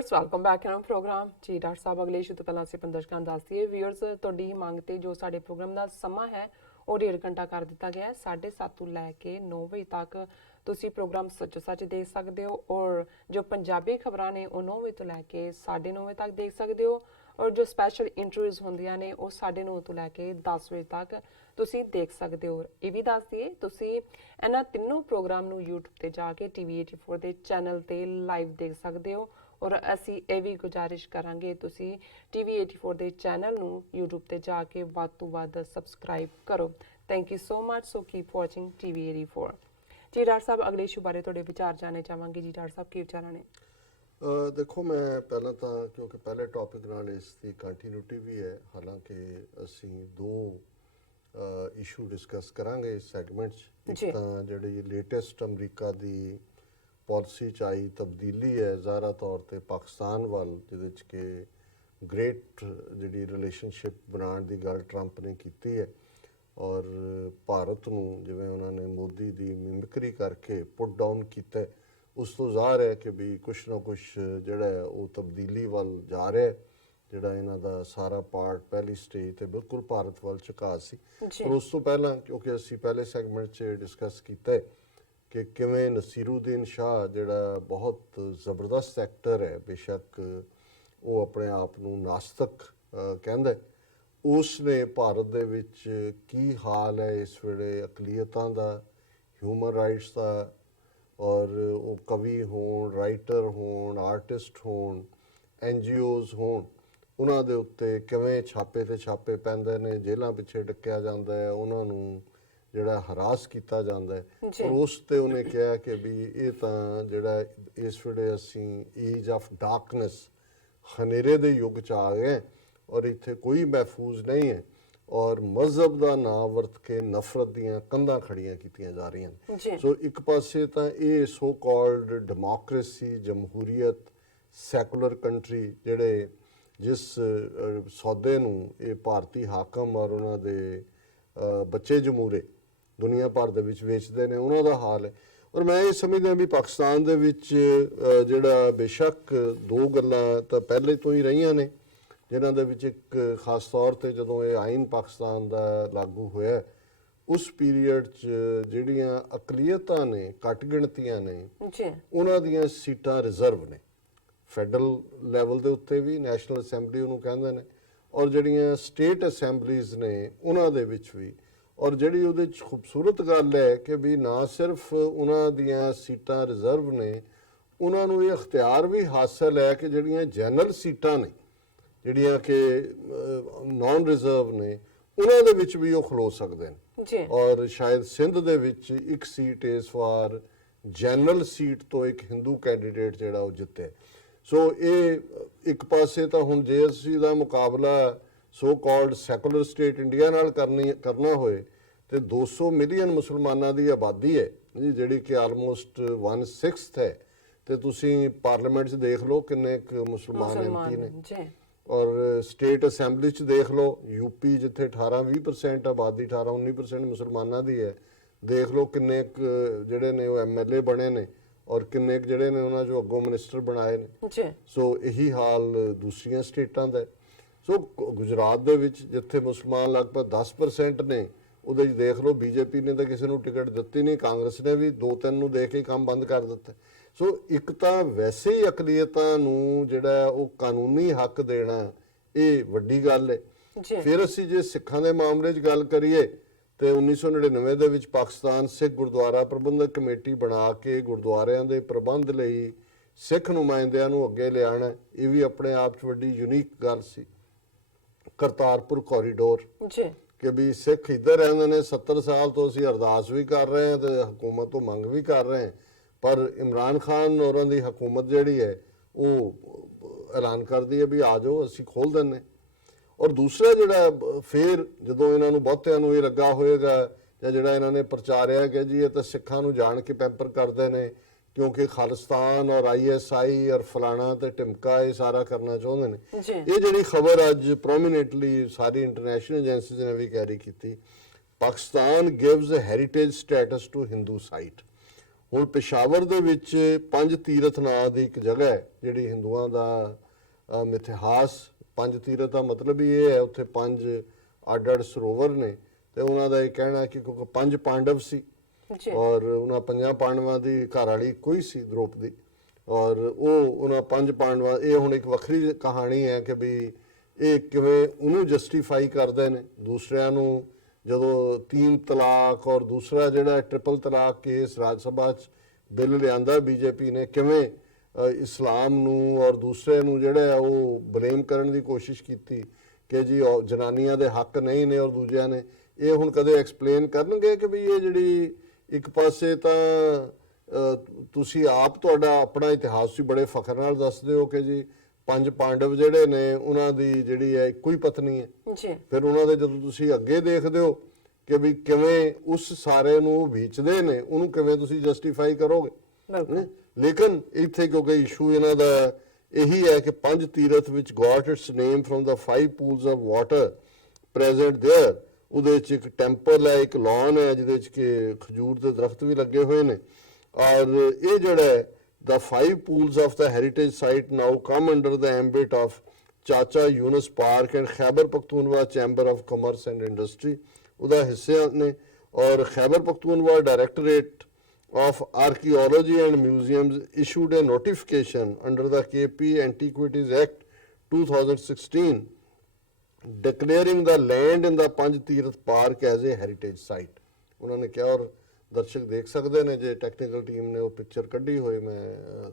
Viewers welcome back in program ਜੀ doctor ਸਾਹਿਬ। ਅਗਲੇ ਇਸ਼ੂ ਤੋਂ ਪਹਿਲਾਂ ਅਸੀਂ ਦਰਸ਼ਕਾਂ ਨੂੰ ਦੱਸ ਦਈਏ ਵੀਅਰਸ, ਤੁਹਾਡੀ ਹੀ ਮੰਗ ਤੇ ਜੋ ਸਾਡੇ ਪ੍ਰੋਗਰਾਮ ਦਾ ਸਮਾਂ ਹੈ ਉਹ 1.5 ਘੰਟਾ ਕਰ ਦਿੱਤਾ ਗਿਆ ਹੈ। 7:30 ਤੋਂ ਲੈ ਕੇ 9 ਵਜੇ ਤੱਕ ਤੁਸੀਂ ਪ੍ਰੋਗਰਾਮ ਸੱਚੋ ਸੱਚ ਦੇਖ ਸਕਦੇ ਹੋ, ਔਰ ਜੋ ਪੰਜਾਬੀ ਖਬਰਾਂ ਨੇ ਉਹ 9 ਵਜੇ ਤੋਂ ਲੈ ਕੇ 9:30 ਵਜੇ ਤੱਕ ਦੇਖ ਸਕਦੇ ਹੋ, ਔਰ ਜੋ ਸਪੈਸ਼ਲ ਇੰਟਰਵਿਊਜ਼ ਹੁੰਦੀਆਂ ਨੇ ਉਹ 9:30 ਤੋਂ ਲੈ ਕੇ 10 ਵਜੇ ਤੱਕ ਤੁਸੀਂ ਦੇਖ ਸਕਦੇ ਹੋ। ਇਹ ਵੀ ਦੱਸ ਦਈਏ ਤੁਸੀਂ ਇਹਨਾਂ ਤਿੰਨੋਂ ਪ੍ਰੋਗਰਾਮ ਨੂੰ YouTube ਤੇ ਜਾ ਕੇ TV84 ਦੇ ਚੈਨਲ ਤੇ ਲਾਈਵ ਦੇਖ ਸਕਦੇ ਹੋ, ਔਰ ਅਸੀਂ ਇਹ ਵੀ ਗੁਜ਼ਾਰਿਸ਼ ਕਰਾਂਗੇ ਤੁਸੀਂ TV84 ਦੇ ਚੈਨਲ ਨੂੰ YouTube ਤੇ ਜਾ ਕੇ ਵੱਧ ਤੋਂ ਵੱਧ ਸਬਸਕ੍ਰਾਈਬ ਕਰੋ। Thank you so much. So keep watching TV84। ਜੀ ਡਾਕਟਰ ਸਾਹਿਬ, ਅਗਲੇ ਇਸ਼ੂ ਬਾਰੇ ਤੁਹਾਡੇ ਵਿਚਾਰ ਜਾਣਨੇ ਚਾਹਾਂਗੇ। ਜੀ ਡਾਕਟਰ ਸਾਹਿਬ, ਕੀ ਵਿਚਾਰਾਂ ਨੇ? ਦੇਖੋ, ਮੈਂ ਪਹਿਲਾਂ ਤਾਂ ਕਿਉਂਕਿ ਪਹਿਲੇ ਟੌਪਿਕ ਨਾਲ ਇਸ ਦੀ ਕੰਟੀਨਿਊਟੀ ਵੀ ਹੈ, ਹਾਲਾਂਕਿ ਅਸੀਂ ਦੋ ਇਸ਼ੂ ਡਿਸਕਸ ਕਰਾਂਗੇ ਇਸ ਸੈਗਮੈਂਟ 'ਚ। ਇੱਕ ਤਾਂ ਜਿਹੜੀ ਲੇਟੈਸਟ ਅਮਰੀਕਾ ਦੀ ਪਾਲਿਸੀ 'ਚ ਆਈ ਤਬਦੀਲੀ ਹੈ ਜ਼ਾਹਰਾ ਤੌਰ 'ਤੇ ਪਾਕਿਸਤਾਨ ਵੱਲ, ਜਿਹਦੇ 'ਚ ਕਿ ਗ੍ਰੇਟ ਜਿਹੜੀ ਰਿਲੇਸ਼ਨਸ਼ਿਪ ਬਣਾਉਣ ਦੀ ਗੱਲ ਟਰੰਪ ਨੇ ਕੀਤੀ ਹੈ, ਔਰ ਭਾਰਤ ਨੂੰ ਜਿਵੇਂ ਉਹਨਾਂ ਨੇ ਮੋਦੀ ਦੀ ਮਿਮਿਕਰੀ ਕਰਕੇ ਪੁੱਟ ਡਾਊਨ ਕੀਤਾ, ਉਸ ਤੋਂ ਜ਼ਾਹਰ ਹੈ ਕਿ ਵੀ ਕੁਛ ਨਾ ਕੁਛ ਜਿਹੜਾ ਹੈ ਉਹ ਤਬਦੀਲੀ ਵੱਲ ਜਾ ਰਿਹਾ ਹੈ। ਜਿਹੜਾ ਇਹਨਾਂ ਦਾ ਸਾਰਾ ਪਾਰਟ ਪਹਿਲੀ ਸਟੇਜ ਤੇ ਬਿਲਕੁਲ ਭਾਰਤ ਵੱਲ ਝੁਕਾਅ ਸੀ। ਪਰ ਉਸ ਤੋਂ ਪਹਿਲਾਂ ਕਿਉਂਕਿ ਅਸੀਂ ਪਹਿਲੇ ਸੈਗਮੈਂਟ 'ਚ ਡਿਸਕਸ ਕੀਤਾ ਹੈ ਕਿ ਕਿਵੇਂ ਨਸੀਰੁਦੀਨ ਸ਼ਾਹ ਜਿਹੜਾ ਬਹੁਤ ਜ਼ਬਰਦਸਤ ਐਕਟਰ ਹੈ, ਬੇਸ਼ੱਕ ਉਹ ਆਪਣੇ ਆਪ ਨੂੰ ਨਾਸਤਕ ਕਹਿੰਦਾ, ਉਸ ਨੇ ਭਾਰਤ ਦੇ ਵਿੱਚ ਕੀ ਹਾਲ ਹੈ ਇਸ ਵੇਲੇ ਅਕਲੀਅਤਾਂ ਦਾ, ਹਿਊਮਨ ਰਾਈਟਸ ਦਾ, ਔਰ ਉਹ ਕਵੀ ਹੋਣ, ਰਾਈਟਰ ਹੋਣ, ਆਰਟਿਸਟ ਹੋਣ, NGOs ਹੋਣ, ਉਹਨਾਂ ਦੇ ਉੱਤੇ ਕਿਵੇਂ ਛਾਪੇ ਤੇ ਛਾਪੇ ਪੈਂਦੇ ਨੇ, ਜੇਲ੍ਹਾਂ ਪਿੱਛੇ ਡੱਕਿਆ ਜਾਂਦਾ ਹੈ, ਉਹਨਾਂ ਨੂੰ ਜਿਹੜਾ ਹਰਾਸ ਕੀਤਾ ਜਾਂਦਾ ਹੈ। ਔਰ ਉਸ ਤੇ ਉਹਨੇ ਕਿਹਾ ਕਿ ਵੀ ਇਹ ਤਾਂ ਜਿਹੜਾ ਇਸ ਵੇਲੇ ਅਸੀਂ ਏਜ ਆਫ ਡਾਰਕਨੈਸ, ਹਨੇਰੇ ਦੇ ਯੁੱਗ 'ਚ ਆ ਗਏ, ਔਰ ਇੱਥੇ ਕੋਈ ਮਹਿਫੂਜ਼ ਨਹੀਂ ਹੈ, ਔਰ ਮਜ਼ਹਬ ਦਾ ਨਾਂ ਵਰਤ ਕੇ ਨਫ਼ਰਤ ਦੀਆਂ ਕੰਧਾਂ ਖੜੀਆਂ ਕੀਤੀਆਂ ਜਾ ਰਹੀਆਂ ਨੇ। ਸੋ ਇੱਕ ਪਾਸੇ ਤਾਂ ਇਹ ਸੋ ਕਾਲਡ ਡੈਮੋਕ੍ਰੇਸੀ, ਜਮਹੂਰੀਅਤ, ਸੈਕੂਲਰ ਕੰਟਰੀ, ਜਿਹੜੇ ਜਿਸ ਸੌਦੇ ਨੂੰ ਇਹ ਭਾਰਤੀ ਹਾਕਮ ਔਰ ਉਹਨਾਂ ਦੇ ਬੱਚੇ ਜਮੂਰੇ ਦੁਨੀਆ ਭਰ ਦੇ ਵਿੱਚ ਵੇਚਦੇ ਨੇ, ਉਹਨਾਂ ਦਾ ਹਾਲ ਹੈ। ਔਰ ਮੈਂ ਇਹ ਸਮਝਦਾ ਵੀ ਪਾਕਿਸਤਾਨ ਦੇ ਵਿੱਚ ਜਿਹੜਾ ਬੇਸ਼ੱਕ ਦੋ ਗੱਲਾਂ ਤਾਂ ਪਹਿਲੇ ਤੋਂ ਹੀ ਰਹੀਆਂ ਨੇ, ਜਿਨ੍ਹਾਂ ਦੇ ਵਿੱਚ ਇੱਕ ਖਾਸ ਤੌਰ 'ਤੇ ਜਦੋਂ ਇਹ ਆਈਨ ਪਾਕਿਸਤਾਨ ਦਾ ਲਾਗੂ ਹੋਇਆ, ਉਸ ਪੀਰੀਅਡ 'ਚ ਜਿਹੜੀਆਂ ਅਕਲੀਅਤਾਂ ਨੇ, ਘੱਟ ਗਿਣਤੀਆਂ ਨੇ, ਉਹਨਾਂ ਦੀਆਂ ਸੀਟਾਂ ਰਿਜ਼ਰਵ ਨੇ, ਫੈਡਰਲ ਲੈਵਲ ਦੇ ਉੱਤੇ ਵੀ, ਨੈਸ਼ਨਲ ਅਸੈਂਬਲੀ ਉਹਨੂੰ ਕਹਿੰਦੇ ਨੇ, ਔਰ ਜਿਹੜੀਆਂ ਸਟੇਟ ਅਸੈਂਬਲੀਜ਼ ਨੇ ਉਹਨਾਂ ਦੇ ਵਿੱਚ ਵੀ। ਔਰ ਜਿਹੜੀ ਉਹਦੇ 'ਚ ਖੂਬਸੂਰਤ ਗੱਲ ਹੈ ਕਿ ਵੀ ਨਾ ਸਿਰਫ ਉਹਨਾਂ ਦੀਆਂ ਸੀਟਾਂ ਰਿਜ਼ਰਵ ਨੇ, ਉਹਨਾਂ ਨੂੰ ਇਹ ਅਖਤਿਆਰ ਵੀ ਹਾਸਲ ਹੈ ਕਿ ਜਿਹੜੀਆਂ ਜਨਰਲ ਸੀਟਾਂ ਨੇ, ਜਿਹੜੀਆਂ ਕਿ ਨਾਨ ਰਿਜ਼ਰਵ ਨੇ, ਉਹਨਾਂ ਦੇ ਵਿੱਚ ਵੀ ਉਹ ਖਲੋ ਸਕਦੇ ਨੇ। ਔਰ ਸ਼ਾਇਦ ਸਿੰਧ ਦੇ ਵਿੱਚ ਇੱਕ ਸੀਟ ਇਸ ਵਾਰ ਜਨਰਲ ਸੀਟ ਤੋਂ ਇੱਕ ਹਿੰਦੂ ਕੈਂਡੀਡੇਟ ਜਿਹੜਾ ਉਹ ਜਿੱਤੇ। ਸੋ ਇਹ ਇੱਕ ਪਾਸੇ ਤਾਂ ਹੁਣ ਜੇ ਅਸੀਂ ਦਾ ਮੁਕਾਬਲਾ so called secular state India ਨਾਲ ਕਰਨਾ ਹੋਏ ਤੇ 200 ਮਿਲੀਅਨ ਮੁਸਲਮਾਨਾਂ ਦੀ ਆਬਾਦੀ ਹੈ ਜੀ, ਜਿਹੜੀ ਕਿ ਆਲਮੋਸਟ 1/6 ਹੈ, ਤੇ ਤੁਸੀਂ ਪਾਰਲੀਮੈਂਟ 'ਚ ਦੇਖ ਲਓ ਕਿੰਨੇ ਕੁ ਮੁਸਲਮਾਨ MP ਨੇ, ਔਰ ਸਟੇਟ ਅਸੈਂਬਲੀ 'ਚ ਦੇਖ ਲਓ UP ਜਿੱਥੇ 18-20% ਆਬਾਦੀ, 18-19% ਮੁਸਲਮਾਨਾਂ ਦੀ ਹੈ, ਦੇਖ ਲਓ ਕਿੰਨੇ ਕੁ ਜਿਹੜੇ ਨੇ ਉਹ MLA ਬਣੇ ਨੇ, ਔਰ ਕਿੰਨੇ ਕੁ ਜਿਹੜੇ ਨੇ ਉਹਨਾਂ 'ਚੋਂ ਅੱਗੋਂ ਮਿਨਿਸਟਰ ਬਣਾਏ ਨੇ। ਸੋ ਇਹੀ ਹਾਲ ਦੂਸਰੀਆਂ ਸਟੇਟਾਂ ਦਾ। ਸੋ ਗੁਜਰਾਤ ਦੇ ਵਿੱਚ ਜਿੱਥੇ ਮੁਸਲਮਾਨ ਲਗਭਗ 10% ਨੇ, ਉਹਦੇ 'ਚ ਦੇਖ ਲਓ BJP ਨੇ ਤਾਂ ਕਿਸੇ ਨੂੰ ਟਿਕਟ ਦਿੱਤੀ ਨਹੀਂ, ਕਾਂਗਰਸ ਨੇ ਵੀ 2-3 ਨੂੰ ਦੇ ਕੇ ਕੰਮ ਬੰਦ ਕਰ ਦਿੱਤਾ। ਸੋ ਇੱਕ ਤਾਂ ਵੈਸੇ ਹੀ ਅਕਲੀਅਤਾਂ ਨੂੰ ਜਿਹੜਾ ਉਹ ਕਾਨੂੰਨੀ ਹੱਕ ਦੇਣਾ, ਇਹ ਵੱਡੀ ਗੱਲ ਹੈ। ਫਿਰ ਅਸੀਂ ਜੇ ਸਿੱਖਾਂ ਦੇ ਮਾਮਲੇ 'ਚ ਗੱਲ ਕਰੀਏ ਤੇ 1999 ਦੇ ਵਿੱਚ ਪਾਕਿਸਤਾਨ ਸਿੱਖ ਗੁਰਦੁਆਰਾ ਪ੍ਰਬੰਧਕ ਕਮੇਟੀ ਬਣਾ ਕੇ ਗੁਰਦੁਆਰਿਆਂ ਦੇ ਪ੍ਰਬੰਧ ਲਈ ਸਿੱਖ ਨੁਮਾਇੰਦਿਆਂ ਨੂੰ ਅੱਗੇ ਲਿਆਉਣਾ, ਇਹ ਵੀ ਆਪਣੇ ਆਪ 'ਚ ਵੱਡੀ ਯੂਨੀਕ ਗੱਲ ਸੀ। ਕਰਤਾਰਪੁਰ ਕੋਰੀਡੋਰ, ਕਿ ਵੀ ਸਿੱਖ ਇੱਧਰ ਰਹਿੰਦੇ ਨੇ, 70 ਸਾਲ ਤੋਂ ਅਸੀਂ ਅਰਦਾਸ ਵੀ ਕਰ ਰਹੇ ਹਾਂ ਤੇ ਹਕੂਮਤ ਤੋਂ ਮੰਗ ਵੀ ਕਰ ਰਹੇ ਹਾਂ, ਪਰ ਇਮਰਾਨ ਖਾਨ ਹੋਰਾਂ ਦੀ ਹਕੂਮਤ ਜਿਹੜੀ ਹੈ ਉਹ ਐਲਾਨ ਕਰਦੀ ਹੈ ਵੀ ਆ ਜਾਓ ਅਸੀਂ ਖੋਲ੍ਹ ਦਿੰਦੇ। ਔਰ ਦੂਸਰਾ ਜਿਹੜਾ ਫਿਰ ਜਦੋਂ ਇਹਨਾਂ ਨੂੰ ਬਹੁਤਿਆਂ ਨੂੰ ਇਹ ਲੱਗਾ ਹੋਏਗਾ, ਜਾਂ ਜਿਹੜਾ ਇਹਨਾਂ ਨੇ ਪ੍ਰਚਾਰਿਆ ਕਿ ਜੀ ਇਹ ਤਾਂ ਸਿੱਖਾਂ ਨੂੰ ਜਾਣ ਕੇ ਪੈਂਪਰ ਕਰਦੇ ਨੇ ਕਿਉਂਕਿ ਖਾਲਿਸਤਾਨ ਔਰ ISI ਔਰ ਫਲਾਣਾ ਤੇ ਟਿਮਕਾ ਇਹ ਸਾਰਾ ਕਰਨਾ ਚਾਹੁੰਦੇ ਨੇ, ਇਹ ਜਿਹੜੀ ਖਬਰ ਅੱਜ ਪ੍ਰੋਮੀਨੈਂਟਲੀ ਸਾਰੀ ਇੰਟਰਨੈਸ਼ਨਲ ਏਜੰਸੀਜ਼ ਨੇ ਵੀ ਕੈਰੀ ਕੀਤੀ, Pakistan gives heritage status to Hindu site. ਹੁਣ ਪਿਸ਼ਾਵਰ ਦੇ ਵਿੱਚ ਪੰਜ ਤੀਰਥ ਨਾਂ ਦੀ ਇੱਕ ਜਗ੍ਹਾ ਹੈ ਜਿਹੜੀ ਹਿੰਦੂਆਂ ਦਾ ਮਿਥਿਹਾਸ। ਪੰਜ ਤੀਰਥ ਦਾ ਮਤਲਬ ਹੀ ਇਹ ਹੈ ਉੱਥੇ ਪੰਜ ਅੱਡ-ਅੱਡ ਸਰੋਵਰ ਨੇ ਤੇ ਉਹਨਾਂ ਦਾ ਇਹ ਕਹਿਣਾ ਕਿ ਕਿਉਂਕਿ ਪੰਜ ਪਾਂਡਵ ਸੀ ਔਰ ਉਹਨਾਂ ਪੰਜਾਂ ਪਾਂਡਵਾਂ ਦੀ ਘਰ ਵਾਲੀ ਕੋਈ ਸੀ ਦ੍ਰੋਪਦੀ ਔਰ ਉਹਨਾਂ ਪੰਜ ਪਾਂਡਵਾਂ ਇਹ ਹੁਣ ਇੱਕ ਵੱਖਰੀ ਕਹਾਣੀ ਹੈ ਕਿ ਵੀ ਇਹ ਕਿਵੇਂ ਉਹਨੂੰ ਜਸਟੀਫਾਈ ਕਰਦੇ ਨੇ ਦੂਸਰਿਆਂ ਨੂੰ ਜਦੋਂ 3 ਤਲਾਕ ਔਰ ਦੂਸਰਾ ਜਿਹੜਾ ਟ੍ਰਿਪਲ ਤਲਾਕ ਕੇਸ ਰਾਜ ਸਭਾ 'ਚ ਬਿੱਲ ਲਿਆਂਦਾ ਬੀਜੇਪੀ ਨੇ ਕਿਵੇਂ ਇਸਲਾਮ ਨੂੰ ਔਰ ਦੂਸਰੇ ਨੂੰ ਜਿਹੜਾ ਉਹ ਬਲੇਮ ਕਰਨ ਦੀ ਕੋਸ਼ਿਸ਼ ਕੀਤੀ ਕਿ ਜੀ ਜਨਾਨੀਆਂ ਦੇ ਹੱਕ ਨਹੀਂ ਨੇ ਔਰ ਦੂਜਿਆਂ ਨੇ ਇਹ ਹੁਣ ਕਦੇ ਐਕਸਪਲੇਨ ਕਰਨਗੇ ਕਿ ਵੀ ਇਹ ਜਿਹੜੀ ਇੱਕ ਪਾਸੇ ਤਾਂ ਤੁਸੀਂ ਆਪ ਤੁਹਾਡਾ ਆਪਣਾ ਇਤਿਹਾਸ ਵੀ ਬੜੇ ਫਖਰ ਨਾਲ ਦੱਸਦੇ ਹੋ ਕਿ ਜੀ ਪੰਜ ਪਾਂਡਵ ਜਿਹੜੇ ਨੇ ਉਹਨਾਂ ਦੀ ਜਿਹੜੀ ਹੈ ਇੱਕੋ ਹੀ ਪਤਨੀ ਹੈ ਜੀ ਫਿਰ ਉਹਨਾਂ ਦੇ ਜਦੋਂ ਤੁਸੀਂ ਅੱਗੇ ਦੇਖਦੇ ਹੋ ਕਿ ਵੀ ਕਿਵੇਂ ਉਸ ਸਾਰੇ ਨੂੰ ਵੇਚਦੇ ਨੇ ਉਹਨੂੰ ਕਿਵੇਂ ਤੁਸੀਂ ਜਸਟੀਫਾਈ ਕਰੋਗੇ ਲੇਕਿਨ ਇੱਥੇ ਕਿਉਂਕਿ ਇਸ਼ੂ ਇਹਨਾਂ ਦਾ ਇਹੀ ਹੈ ਕਿ ਪੰਜ ਤੀਰਥ ਵਿੱਚ got its name from the 5 pools of water present there ਉਹਦੇ ਵਿੱਚ ਇੱਕ ਟੈਂਪਲ ਹੈ ਇੱਕ ਲੌਨ ਹੈ ਜਿਹਦੇ ਵਿੱਚ ਕਿ ਖਜੂਰ ਦੇ ਦਰਖਤ ਵੀ ਲੱਗੇ ਹੋਏ ਨੇ ਔਰ ਇਹ ਜਿਹੜਾ the 5 pools of the heritage site now come under the ambit of Chacha Yunus Park and Khyber Pakhtunkhwa Chamber of Commerce and Industry ਉਹਦਾ ਹਿੱਸੇ ਨੇ ਔਰ Khyber Pakhtunkhwa Directorate of Archaeology and Museums issued a notification under the KP Antiquities Act 2016 declaring the land in the Panj Tirth Park as a heritage site ਉਹਨਾਂ ਨੇ ਕਿਹਾ ਔਰ ਦਰਸ਼ਕ ਦੇਖ ਸਕਦੇ ਨੇ ਜੇ ਟੈਕਨੀਕਲ ਟੀਮ ਨੇ ਉਹ ਪਿਕਚਰ ਕੱਢੀ ਹੋਈ ਮੈਂ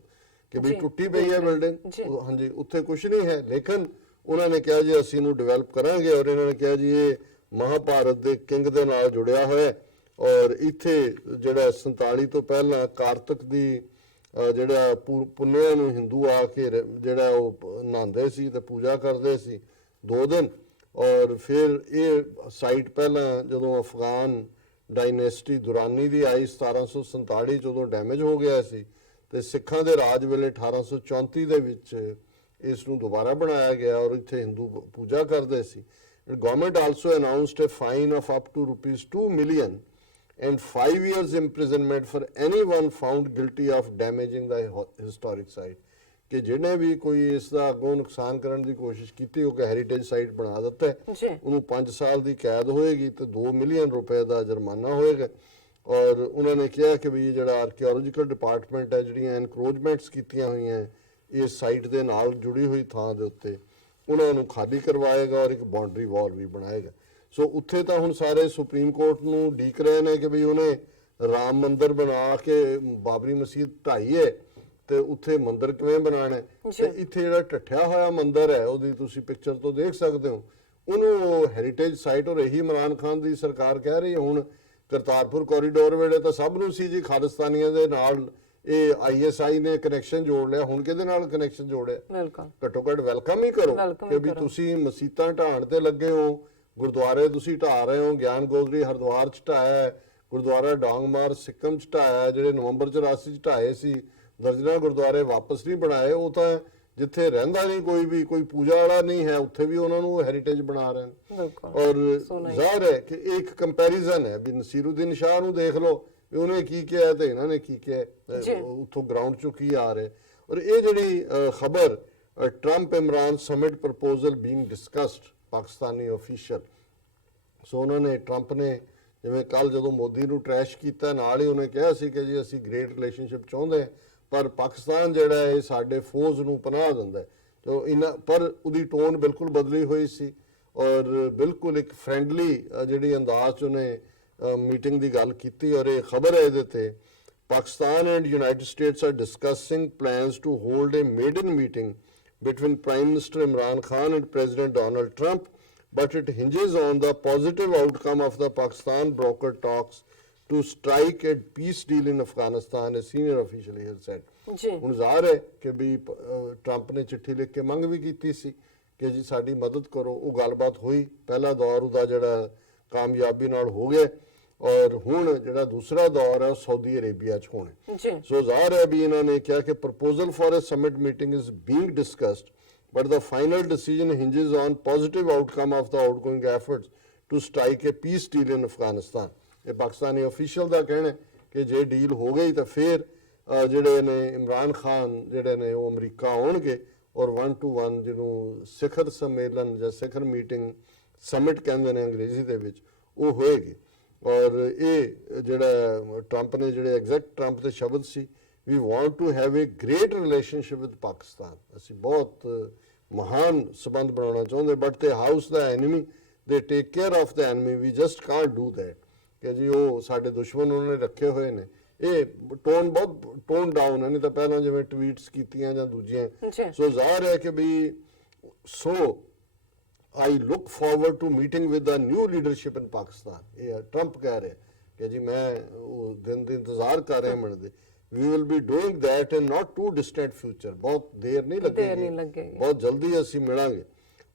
ਕਿ ਵੀ ਟੁੱਟੀ ਪਈ ਹੈ ਬਿਲਡਿੰਗ ਹਾਂਜੀ ਉੱਥੇ ਕੁਝ ਨਹੀਂ ਹੈ ਲੇਕਿਨ ਉਹਨਾਂ ਨੇ ਕਿਹਾ ਜੀ ਅਸੀਂ ਇਹਨੂੰ ਡਿਵੈਲਪ ਕਰਾਂਗੇ ਔਰ ਇਹਨਾਂ ਨੇ ਕਿਹਾ ਜੀ ਇਹ ਮਹਾਭਾਰਤ ਦੇ ਕਿੰਗ ਦੇ ਨਾਲ ਜੁੜਿਆ ਹੋਇਆ ਔਰ ਇੱਥੇ ਜਿਹੜਾ 47 ਤੋਂ ਪਹਿਲਾਂ ਕਾਰਤਕ ਦੀ ਜਿਹੜਾ ਪੁੰਨਿਆ ਨੂੰ ਹਿੰਦੂ ਆ ਕੇ ਜਿਹੜਾ ਉਹ ਨਹਾਉਂਦੇ ਸੀ ਤੇ ਪੂਜਾ ਕਰਦੇ ਸੀ 2 ਦਿਨ ਔਰ ਫਿਰ ਇਹ ਸਾਈਟ ਪਹਿਲਾਂ ਜਦੋਂ ਅਫਗਾਨ ਡਾਇਨੈਸਟੀ ਦੁਰਾਨੀ ਦੀ ਆਈ 1747 ਜਦੋਂ ਡੈਮੇਜ ਹੋ ਗਿਆ ਸੀ ਤੇ ਸਿੱਖਾਂ ਦੇ ਰਾਜ ਵੇਲੇ 1834 ਦੇ ਵਿੱਚ ਇਸ ਨੂੰ ਦੁਬਾਰਾ ਬਣਾਇਆ ਗਿਆ ਔਰ ਇੱਥੇ ਹਿੰਦੂ ਪੂਜਾ ਕਰਦੇ ਸੀ government also announced a fine of up to ₹2 million and 5 years imprisonment for anyone found guilty of damaging the historic site ਕਿ ਜਿਹਨੇ ਵੀ ਕੋਈ ਇਸ ਦਾ ਅੱਗੋਂ ਨੁਕਸਾਨ ਕਰਨ ਦੀ ਕੋਸ਼ਿਸ਼ ਕੀਤੀ ਉਹ ਕਿ ਹੈਰੀਟੇਜ ਸਾਈਟ ਬਣਾ ਦਿੱਤਾ ਉਹਨੂੰ 5 ਸਾਲ ਦੀ ਕੈਦ ਹੋਏਗੀ ਤੇ ₹2 ਮਿਲੀਅਨ ਦਾ ਜੁਰਮਾਨਾ ਹੋਏਗਾ ਔਰ ਉਹਨਾਂ ਨੇ ਕਿਹਾ ਕਿ ਵੀ ਜਿਹੜਾ ਆਰਕੀਓਲੋਜੀਕਲ ਡਿਪਾਰਟਮੈਂਟ ਹੈ ਜਿਹੜੀਆਂ ਐਨਕਰੋਚਮੈਂਟਸ ਕੀਤੀਆਂ ਹੋਈਆਂ ਇਸ ਸਾਈਟ ਦੇ ਨਾਲ ਜੁੜੀ ਹੋਈ ਥਾਂ ਦੇ ਉੱਤੇ ਉਹਨਾਂ ਨੂੰ ਖਾਲੀ ਕਰਵਾਏਗਾ ਔਰ ਇੱਕ ਬਾਉਂਡਰੀ ਵਾਲ ਵੀ ਬਣਾਏਗਾ ਸੋ ਉੱਥੇ ਤਾਂ ਹੁਣ ਸਾਰੇ ਸੁਪਰੀਮ ਕੋਰਟ ਨੂੰ ਡੀਕ ਰਹੇ ਨੇ ਕਿ ਵੀ ਉਹਨੇ ਰਾਮ ਮੰਦਿਰ ਬਣਾ ਕੇ ਬਾਬਰੀ ਮਸਜਿਦ ਢਾਈ ਹੈ ਤੇ ਉੱਥੇ ਮੰਦਿਰ ਕਿਵੇਂ ਬਣਾਣਾ ਤੇ ਇੱਥੇ ਜਿਹੜਾ ਢੱਠਿਆ ਹੋਇਆ ਮੰਦਿਰ ਹੈ ਉਹਦੀ ਤੁਸੀਂ ਪਿਕਚਰ ਤੋਂ ਦੇਖ ਸਕਦੇ ਹੋ ਉਹਨੂੰ ਹੈਰੀਟੇਜ ਸਾਈਟ ਔਰ ਇਹੀ ਇਮਰਾਨ ਖਾਨ ਦੀ ਸਰਕਾਰ ਕਹਿ ਰਹੀ ਹੈ ਹੁਣ ਕਰਤਾਰਪੁਰ ਕੋਰੀਡੋਰ ਵੇਲੇ ਤਾਂ ਸਭ ਨੂੰ ਸੀ ਜੀ ਖਾਲਿਸਤਾਨੀਆਂ ਦੇ ਨਾਲ ਇਹ ISI ਨੇ ਕਨੈਕਸ਼ਨ ਜੋੜ ਲਿਆ ਹੁਣ ਕਿਹਦੇ ਨਾਲ ਕਨੈਕਸ਼ਨ ਜੋੜਿਆ ਬਿਲਕੁਲ ਘੱਟੋ ਘੱਟ ਵੈਲਕਮ ਹੀ ਕਰੋ ਕਿ ਵੀ ਤੁਸੀਂ ਮਸੀਤਾਂ ਢਾਣ ਤੇ ਲੱਗੇ ਹੋ ਗੁਰਦੁਆਰੇ ਤੁਸੀਂ ਢਾ ਰਹੇ ਹੋ ਗਿਆਨ ਗੋਦਰੀ ਹਰਿਦੁਆਰ ਚ ਢਾਇਆ ਗੁਰਦੁਆਰਾ ਡਾਂਗਮਾਰ ਸਿੱਕਮ ਚ ਢਾਇਆ ਜਿਹੜੇ ਨਵੰਬਰ 84 ਚ ਢਾਏ ਸੀ ਦਰਜਨਾਂ ਗੁਰਦੁਆਰੇ ਵਾਪਸ ਨਹੀਂ ਬਣਾਏ ਉਹ ਤਾਂ ਜਿੱਥੇ ਰਹਿੰਦਾ ਨਹੀਂ ਕੋਈ ਪੂਜਾ ਵਾਲਾ ਨਹੀਂ ਹੈ ਉੱਥੇ ਵੀ ਉਹਨਾਂ ਨੂੰ ਹੈਰੀਟੇਜ ਬਣਾ ਰਹੇ ਨੇ ਔਰ ਜ਼ਾਹਰ ਹੈ ਕਿ ਇੱਕ ਕੰਪੈਰੀਜ਼ਨ ਹੈ ਵੀ ਨਸੀਰੁੱਦੀਨ ਸ਼ਾਹ ਨੂੰ ਦੇਖ ਲਓ ਵੀ ਉਹਨੇ ਕੀ ਕਿਹਾ ਤੇ ਇਹਨਾਂ ਨੇ ਕੀ ਕਿਹਾ ਉੱਥੋਂ ਗਰਾਊਂਡ ਚੋਂ ਕੀ ਆ ਰਿਹਾ ਔਰ ਇਹ ਜਿਹੜੀ ਖਬਰ Trump Imran summit proposal being discussed Pakistani official so ਉਹਨਾਂ ਨੇ ਟਰੰਪ ਨੇ ਜਿਵੇਂ ਕੱਲ ਜਦੋਂ ਮੋਦੀ ਨੂੰ ਟਰੈਸ਼ ਕੀਤਾ ਨਾਲ ਹੀ ਉਹਨੇ ਕਿਹਾ ਸੀ ਕਿ ਜੀ ਅਸੀਂ ਗ੍ਰੇਟ ਰਿਲੇਸ਼ਨਸ਼ਿਪ ਚਾਹੁੰਦੇ ਹਾਂ ਪਰ ਪਾਕਿਸਤਾਨ ਜਿਹੜਾ ਹੈ ਸਾਡੇ ਫੌਜ ਨੂੰ ਪਨਾਹ ਦਿੰਦਾ ਤੋ ਪਰ ਉਹਦੀ ਟੋਨ ਬਿਲਕੁਲ ਬਦਲੀ ਹੋਈ ਸੀ ਔਰ ਬਿਲਕੁਲ ਇੱਕ ਫ੍ਰੈਂਡਲੀ ਜਿਹੜੀ ਅੰਦਾਜ਼ 'ਚ ਉਹਨੇ ਮੀਟਿੰਗ ਦੀ ਗੱਲ ਕੀਤੀ ਔਰ ਇਹ ਖਬਰ ਹੈ ਇਹਦੇ ਤੇ Pakistan and United States are discussing plans to hold a maiden meeting between Prime Minister Imran Khan and President Donald Trump, but it hinges on the positive outcome of the Pakistan brokered talks to strike a peace deal in Afghanistan, a senior official here said. ਹੁਣ ਜ਼ਾਹਰ ਹੈ ਕਿ ਵੀ Trump ਨੇ ਚਿੱਠੀ ਲਿਖ ਕੇ ਮੰਗ ਵੀ ਕੀਤੀ ਸੀ ਕਿ ਜੀ ਸਾਡੀ ਮਦਦ ਕਰੋ ਉਹ ਗੱਲਬਾਤ ਹੋਈ ਪਹਿਲਾ ਦੌਰ ਉਹਦਾ ਜਿਹੜਾ ਕਾਮਯਾਬੀ ਨਾਲ ਹੋ ਗਿਆ ਔਰ ਹੁਣ ਜਿਹੜਾ ਦੂਸਰਾ ਦੌਰ ਹੈ ਸਾਊਦੀ ਅਰੇਬੀਆ 'ਚ ਹੋਣਾ ਸੋ ਜ਼ਾਹਰ ਹੈ ਵੀ ਇਹਨਾਂ ਨੇ ਕਿਹਾ ਕਿ proposal for a summit meeting is being discussed but the final decision hinges on positive outcome of the outgoing efforts to strike a peace deal in Afghanistan ਇਹ ਪਾਕਿਸਤਾਨੀ ਅਫੀਸ਼ੀਅਲ ਦਾ ਕਹਿਣਾ ਕਿ ਜੇ ਡੀਲ ਹੋ ਗਈ ਤਾਂ ਫਿਰ ਜਿਹੜੇ ਨੇ ਇਮਰਾਨ ਖਾਨ ਜਿਹੜੇ ਨੇ ਉਹ ਅਮਰੀਕਾ ਆਉਣਗੇ ਔਰ 1-to-1 ਜਿਹਨੂੰ ਸਿਖਰ ਸੰਮੇਲਨ ਜਾਂ ਸਿਖਰ ਮੀਟਿੰਗ ਸਮਿਟ ਕਹਿੰਦੇ ਨੇ ਅੰਗਰੇਜ਼ੀ ਦੇ ਵਿੱਚ, ਉਹ ਹੋਏਗੀ। ਔਰ ਇਹ ਜਿਹੜਾ ਟਰੰਪ ਨੇ ਜਿਹੜੇ ਐਗਜ਼ੈਕਟ ਟਰੰਪ ਦੇ ਸ਼ਬਦ ਸੀ, we want to have a great relationship with Pakistan, ਅਸੀਂ ਬਹੁਤ ਮਹਾਨ ਸੰਬੰਧ ਬਣਾਉਣਾ ਚਾਹੁੰਦੇ, ਬਟ ਦੇ house the enemy they take care of the enemy, we just can't do that, ਕਿ ਜੀ ਉਹ ਸਾਡੇ ਦੁਸ਼ਮਣ ਉਹਨਾਂ ਨੇ ਰੱਖੇ ਹੋਏ ਨੇ। ਇਹ ਟੋਨ ਬਹੁਤ ਟੋਨ ਡਾਊਨ ਹੈ, ਨਹੀਂ ਤਾਂ ਪਹਿਲਾਂ ਜਿਵੇਂ ਟਵੀਟਸ ਕੀਤੀਆਂ ਜਾਂ ਦੂਜੀਆਂ। ਸੋ ਜ਼ਾਹਰ ਹੈ ਕਿ we so I look forward to meeting with the new leadership in Pakistan, ਇਹ ਟਰੰਪ ਕਹਿ ਰਿਹਾ ਕਿ ਜੀ ਮੈਂ ਉਹ ਦਿਨ ਦਾ ਇੰਤਜ਼ਾਰ ਕਰ ਰਿਹਾ ਮਿਲਦੇ। We will be doing that in not too distant future, ਬਹੁਤ ਦੇਰ ਨਹੀਂ ਲੱਗੇਗੀ, ਬਹੁਤ ਜਲਦੀ ਅਸੀਂ ਮਿਲਾਂਗੇ।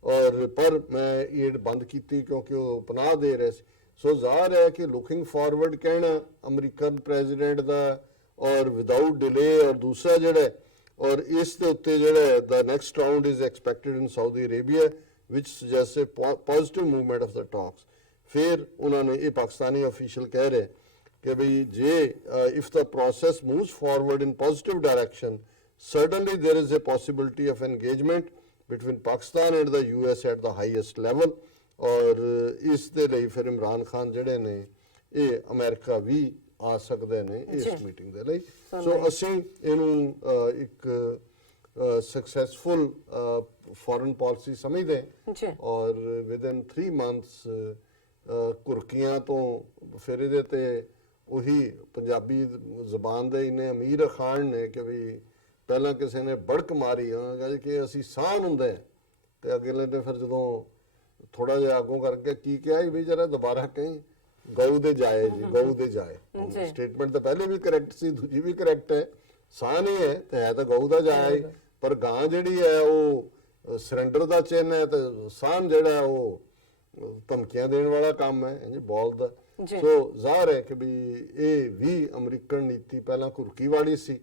ਔਰ ਪਰ ਮੈਂ ਇਹ ਬੰਦ ਕੀਤੀ ਕਿਉਂਕਿ ਉਹ ਪਨਾਹ ਦੇ ਰਹੇ ਸੀ। ਸੋ ਜ਼ਾਹਰ ਹੈ ਕਿ ਲੁਕਿੰਗ ਫਾਰਵਰਡ ਕਹਿਣਾ ਅਮਰੀਕਨ ਪ੍ਰੈਜ਼ੀਡੈਂਟ ਦਾ ਔਰ ਵਿਦਆਊਟ ਡਿਲੇ, ਔਰ ਦੂਸਰਾ ਜਿਹੜਾ ਔਰ ਇਸ ਦੇ ਉੱਤੇ ਜਿਹੜਾ the next round is expected in Saudi Arabia ਵਿਚ suggest a positive movement of the talks. ਫਿਰ ਉਹਨਾਂ ਨੇ ਇਹ ਪਾਕਿਸਤਾਨੀ ਅਫੀਸ਼ੀਅਲ ਕਹਿ ਰਹੇ ਕਿ ਭਈ ਜੇ if the process moves forward in positive direction, certainly there is a possibility of engagement between Pakistan and the US at the highest level। ਔਰ ਇਸ ਦੇ ਲਈ ਫਿਰ ਇਮਰਾਨ ਖਾਨ ਜਿਹੜੇ ਨੇ ਇਹ ਅਮਰੀਕਾ ਵੀ ਆ ਸਕਦੇ ਨੇ ਇਸ ਮੀਟਿੰਗ ਦੇ ਲਈ। ਸੋ ਅਸੀਂ ਇਹਨੂੰ ਇੱਕ ਸਕਸੈਸਫੁਲ ਫੋਰਨ ਪਾਲਿਸੀ ਸਮਝਦੇ ਹਾਂ। ਔਰ ਵਿਦਨ 3 months ਕੁਰਕੀਆਂ ਤੋਂ ਫਿਰ ਇਹਦੇ ਤੇ ਉਹੀ ਪੰਜਾਬੀ ਜ਼ਬਾਨ ਦੇ ਇੰਨੇ ਅਮੀਰ ਅਖਾਣ ਨੇ ਕਿ ਵੀ ਪਹਿਲਾਂ ਕਿਸੇ ਨੇ ਬੜਕ ਮਾਰੀ ਉਹਨਾਂ ਕਿ ਅਸੀਂ ਸਾਨ ਹੁੰਦੇ ਤੇ ਅਗਲੇ ਨੇ ਫਿਰ ਜਦੋਂ ਥੋੜਾ ਜਿਹਾ ਅੱਗੋਂ ਕਰਕੇ ਕੀ ਕਿਹਾ ਵੀ ਜਰਾ ਦੁਬਾਰਾ ਕਹੀਂ, ਗਊ ਦੇ ਜਾਏ ਜੀ, ਗਊ ਦੇ ਜਾਏ। ਸਟੇਟਮੈਂਟ ਤਾਂ ਪਹਿਲੇ ਵੀ ਕਰੈਕਟ ਸੀ, ਦੂਜੀ ਵੀ ਕਰੈਕਟ ਹੈ, ਸਾਨ ਹੀ ਹੈ ਤੇ ਹੈ ਤਾਂ ਗਊ ਦਾ ਜਾਏ, ਪਰ ਗਾਂ ਜਿਹੜੀ ਹੈ ਉਹ ਸਰੈਂਡਰ ਦਾ ਚਿੰਨ੍ਹ ਹੈ ਤੇ ਸਾਨ ਜਿਹੜਾ ਉਹ ਧਮਕੀਆਂ ਦੇਣ ਵਾਲਾ ਕੰਮ ਹੈ ਜੀ, ਬੋਲ ਦਾ। ਸੋ ਜ਼ਾਹਰ ਹੈ ਕਿ ਵੀ ਇਹ ਵੀ ਅਮਰੀਕਨ ਨੀਤੀ ਪਹਿਲਾਂ ਘੁਰਕੀ ਵਾਲੀ ਸੀ,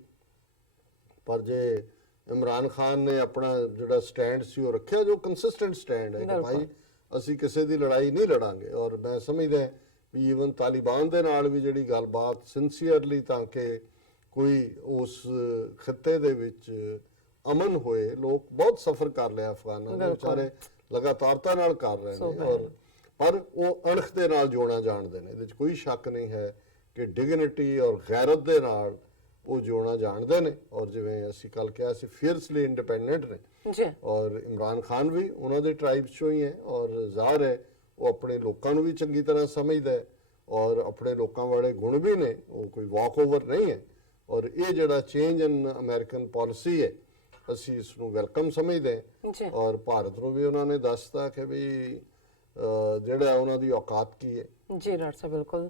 ਪਰ ਜੇ ਇਮਰਾਨ ਖਾਨ ਨੇ ਆਪਣਾ ਜਿਹੜਾ ਸਟੈਂਡ ਸੀ ਉਹ ਰੱਖਿਆ, ਜੋ ਕੰਸਿਸਟੈਂਟ ਸਟੈਂਡ ਹੈ ਕਿ ਭਾਈ ਅਸੀਂ ਕਿਸੇ ਦੀ ਲੜਾਈ ਨਹੀਂ ਲੜਾਂਗੇ। ਔਰ ਮੈਂ ਸਮਝਦਾ ਵੀ ਈਵਨ ਤਾਲਿਬਾਨ ਦੇ ਨਾਲ ਵੀ ਜਿਹੜੀ ਗੱਲਬਾਤ ਸਿੰਸੀਅਰਲੀ ਤਾਂ ਕਿ ਕੋਈ ਉਸ ਖਿੱਤੇ ਦੇ ਵਿੱਚ ਅਮਨ ਹੋਏ, ਲੋਕ ਬਹੁਤ ਸਫਰ ਕਰ ਲਿਆ ਅਫਗਾਨਾਂ ਦੇ ਵਿਚਾਰੇ ਲਗਾਤਾਰਤਾ ਨਾਲ ਕਰ ਰਹੇ ਨੇ, ਔਰ ਪਰ ਉਹ ਅਣਖ ਦੇ ਨਾਲ ਜਿਉਣਾ ਜਾਣਦੇ ਨੇ, ਇਹਦੇ 'ਚ ਕੋਈ ਸ਼ੱਕ ਨਹੀਂ ਹੈ ਕਿ ਡਿਗਨਿਟੀ ਔਰ ਗੈਰਤ ਦੇ ਨਾਲ ਉਹ ਜਿਉਣਾ ਜਾਣਦੇ ਨੇ। ਔਰ ਜਿਵੇਂ ਅਸੀਂ ਕੱਲ ਕਿਹਾ ਸੀ ਫੀਅਰਸਲੀ ਇੰਡੀਪੈਂਡੈਂਟ ਨੇ, ਔਰ ਇਮਰਾਨ ਖਾਨ ਵੀ ਉਹਨਾਂ ਦੇ ਟ੍ਰਾਈਬਸ ਚੋਂ ਹੀ ਹੈ। ਔਰ ਜ਼ਾਹਰ ਹੈ ਉਹ ਆਪਣੇ ਲੋਕਾਂ ਨੂੰ ਵੀ ਚੰਗੀ ਤਰ੍ਹਾਂ ਸਮਝਦਾ ਹੈ ਔਰ ਆਪਣੇ ਲੋਕਾਂ ਵਾਲੇ ਗੁਣ ਵੀ ਨੇ, ਉਹ ਕੋਈ ਵਾਕ ਓਵਰ ਨਹੀਂ ਹੈ। ਔਰ ਇਹ ਜਿਹੜਾ ਚੇਂਜ ਇਨ ਅਮਰੀਕਨ ਪਾਲਿਸੀ ਹੈ ਅਸੀਂ ਇਸ ਨੂੰ ਵੈਲਕਮ ਸਮਝਦੇ ਹਾਂ। ਔਰ ਭਾਰਤ ਨੂੰ ਵੀ ਉਹਨਾਂ ਨੇ ਦੱਸਤਾ ਕਿ ਵੀ ਜਿਹੜਾ ਉਹਨਾਂ ਦੀ ਔਕਾਤ ਕੀ ਹੈ। ਜੀ ਡਾਕਟਰ ਸਾਹਿਬ, ਬਿਲਕੁਲ।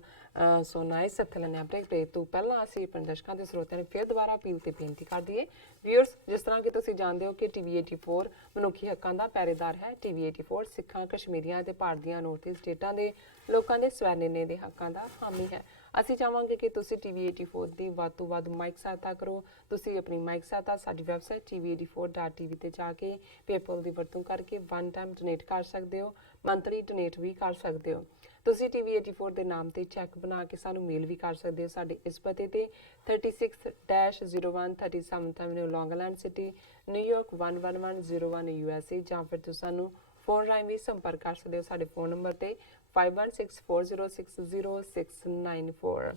So nice. ਇੱਥੇ ਲੈਣੇ ਬ੍ਰੇਕ ਤੋਂ ਪਹਿਲਾਂ ਅਸੀਂ ਆਪਣੇ ਦਰਸ਼ਕਾਂ ਦੇ ਸਰੋਤਿਆਂ ਨੂੰ ਫਿਰ ਦੁਬਾਰਾ ਅਪੀਲ ਤੇ ਬੇਨਤੀ ਕਰ ਦਈਏ। ਵਿਊਅਰਸ, ਜਿਸ ਤਰ੍ਹਾਂ ਕਿ ਤੁਸੀਂ ਜਾਣਦੇ ਹੋ ਕਿ TV 84 ਮਨੁੱਖੀ ਹੱਕਾਂ ਦਾ ਪਹਿਰੇਦਾਰ ਹੈ। TV 84 ਸਿੱਖਾਂ, ਕਸ਼ਮੀਰੀਆਂ ਤੇ ਭਾਰਤ ਦੀਆਂ ਨੌਰਥ ਈਸਟ ਸਟੇਟਾਂ ਦੇ ਲੋਕਾਂ ਦੇ ਸਵੈ ਨਿਰਣੇ ਦੇ ਹੱਕਾਂ ਦਾ ਹਾਮੀ ਹੈ। ਅਸੀਂ ਚਾਹਾਂਗੇ ਕਿ ਤੁਸੀਂ TV 84 ਦੀ ਵੱਧ ਤੋਂ ਵੱਧ ਮਾਈਕ ਸਹਾਇਤਾ ਕਰੋ। ਤੁਸੀਂ ਆਪਣੀ ਮਾਈਕ ਸਹਾਇਤਾ ਸਾਡੀ ਵੈਬਸਾਈਟ tv84.tv ਤੇ ਜਾ ਕੇ ਪੇਪਲ ਦੀ ਵਰਤੋਂ ਕਰਕੇ 1 ਟਾਈਮ ਡੋਨੇਟ ਕਰ ਸਕਦੇ ਹੋ, ਮੰਥਲੀ ਡੋਨੇਟ ਵੀ ਕਰ ਸਕਦੇ ਹੋ। ਤੁਸੀਂ TV 84 ਦੇ ਨਾਮ ਤੇ ਚੈੱਕ ਬਣਾ ਕੇ ਸਾਨੂੰ ਮੇਲ ਵੀ ਕਰ ਸਕਦੇ ਹੋ ਸਾਡੇ ਇਸ ਪਤੇ ਤੇ 36-01 37th Avenue, Long Island City, New York 11101 USA, ਜਾਂ ਫਿਰ ਤੁਸੀਂ ਸਾਨੂੰ ਫੋਨ ਰਾਹੀਂ ਵੀ ਸੰਪਰਕ ਕਰ ਸਕਦੇ ਹੋ ਸਾਡੇ ਫੋਨ ਨੰਬਰ ਤੇ 5164060694।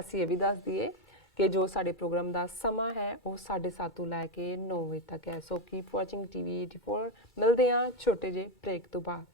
ਅਸੀਂ ਇਹ ਵੀ ਦੱਸ ਦਈਏ ਕਿ ਜੋ ਸਾਡੇ ਪ੍ਰੋਗਰਾਮ ਦਾ ਸਮਾਂ ਹੈ ਉਹ 7:30 ਤੋਂ ਲੈ ਕੇ 9 ਵਜੇ ਤੱਕ ਹੈ। ਸੋ ਕੀਪ ਵਾਚਿੰਗ TV 84। ਮਿਲਦੇ ਹਾਂ ਛੋਟੇ ਜਿਹੇ ਬ੍ਰੇਕ ਤੋਂ ਬਾਅਦ।